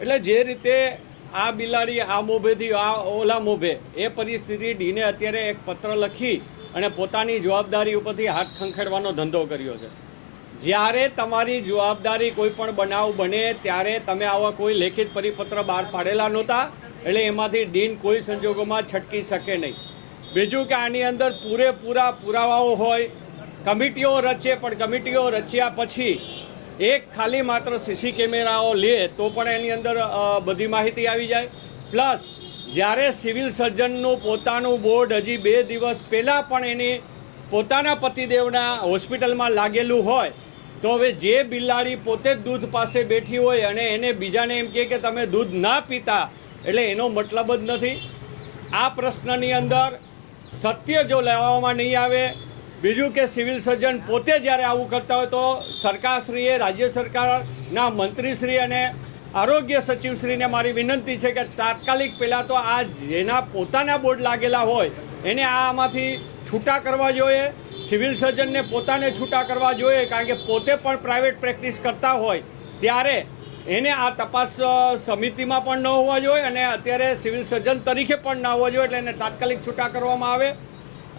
એટલે જે રીતે આ બિલાડી આ મોભેથી આ ઓલા મોભે એ પરિસ્થિતિ ડીને અત્યારે એક પત્ર લખી અને પોતાની જવાબદારી ઉપરથી હાથ ખંખેડવાનો ધંધો કર્યો છે। જ્યારે તમારી જવાબદારી કોઈ પણ બનાવ બને ત્યારે તમે આવા કોઈ લેખિત પરિપત્ર બહાર પાડેલા નહોતા, એટલે એમાંથી ડીન કોઈ સંજોગોમાં છટકી શકે નહીં। બીજું કે આની અંદર પૂરેપૂરા પુરાવાઓ હોય, કમિટીઓ રચે, પણ કમિટીઓ રચ્યા પછી એક ખાલી માત્ર સીસી કેમેરાઓ લે તો પણ એની અંદર બધી માહિતી આવી જાય। પ્લસ જ્યારે સિવિલ સર્જનનું પોતાનું બોર્ડ હજી 2 દિવસ પહેલાં પણ એની પોતાના પતિદેવના હોસ્પિટલમાં લાગેલું હોય, તો હવે જે બિલાડી પોતે જ દૂધ પાસે બેઠી હોય અને એને બીજાને એમ કહે કે તમે દૂધ ના પીતા, એટલે એનો મતલબ જ નથી। આ પ્રશ્નની અંદર સત્ય જો લેવામાં નહીં આવે, બીજું કે સિવિલ સર્જન પોતે જ્યારે આવું કરતા હોય તો સરકારશ્રીએ, રાજ્ય સરકારના મંત્રીશ્રી અને આરોગ્ય સચિવશ્રીને મારી વિનંતી છે કે તાત્કાલિક પહેલાં તો આ જેના પોતાના બોર્ડ લાગેલા હોય એને આમાંથી છૂટા કરવા જોઈએ। સિવિલ સર્જનને પોતાને છૂટા કરવા જોઈએ, કારણ કે પોતે પણ પ્રાઇવેટ પ્રેક્ટિસ કરતા હોય ત્યારે એને આ તપાસ સમિતિમાં પણ ન હોવા જોઈએ અને અત્યારે સિવિલ સર્જન તરીકે પણ ન હોવા જોઈએ, એટલે એને તાત્કાલિક છૂટા કરવામાં આવે।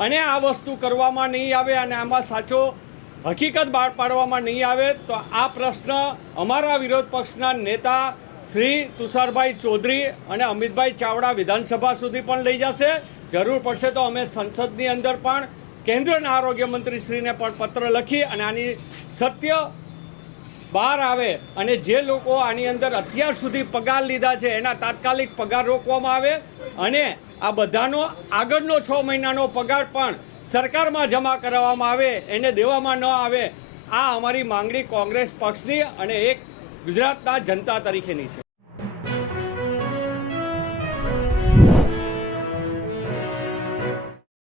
અને આ વસ્તુ કરવામાં નહીં આવે અને આમાં સાચો હકીકત બહાર પાડવામાં નહીં આવે તો આ પ્રશ્ન અમારા વિરોધ પક્ષના નેતા શ્રી તુષારભાઈ ચૌધરી અને અમિતભાઈ ચાવડા વિધાનસભા સુધી પણ લઈ જશે। જરૂર પડશે તો અમે સંસદની અંદર પણ કેન્દ્રના આરોગ્ય મંત્રીશ્રીને પણ પત્ર લખી અને આની સત્ય બહાર આવે અને જે લોકો આની અંદર અત્યાર સુધી પગાર લીધા છે એના તાત્કાલિક પગાર રોકવામાં આવે અને આ બધાનો આગળનો 6 મહિનાનો પગાર પણ સરકારમાં જમા કરાવવામાં આવે, એને દેવામાં ન આવે। આ અમારી માંગણી કોંગ્રેસ પક્ષની અને એક ગુજરાતના જનતા તરીકેની છે।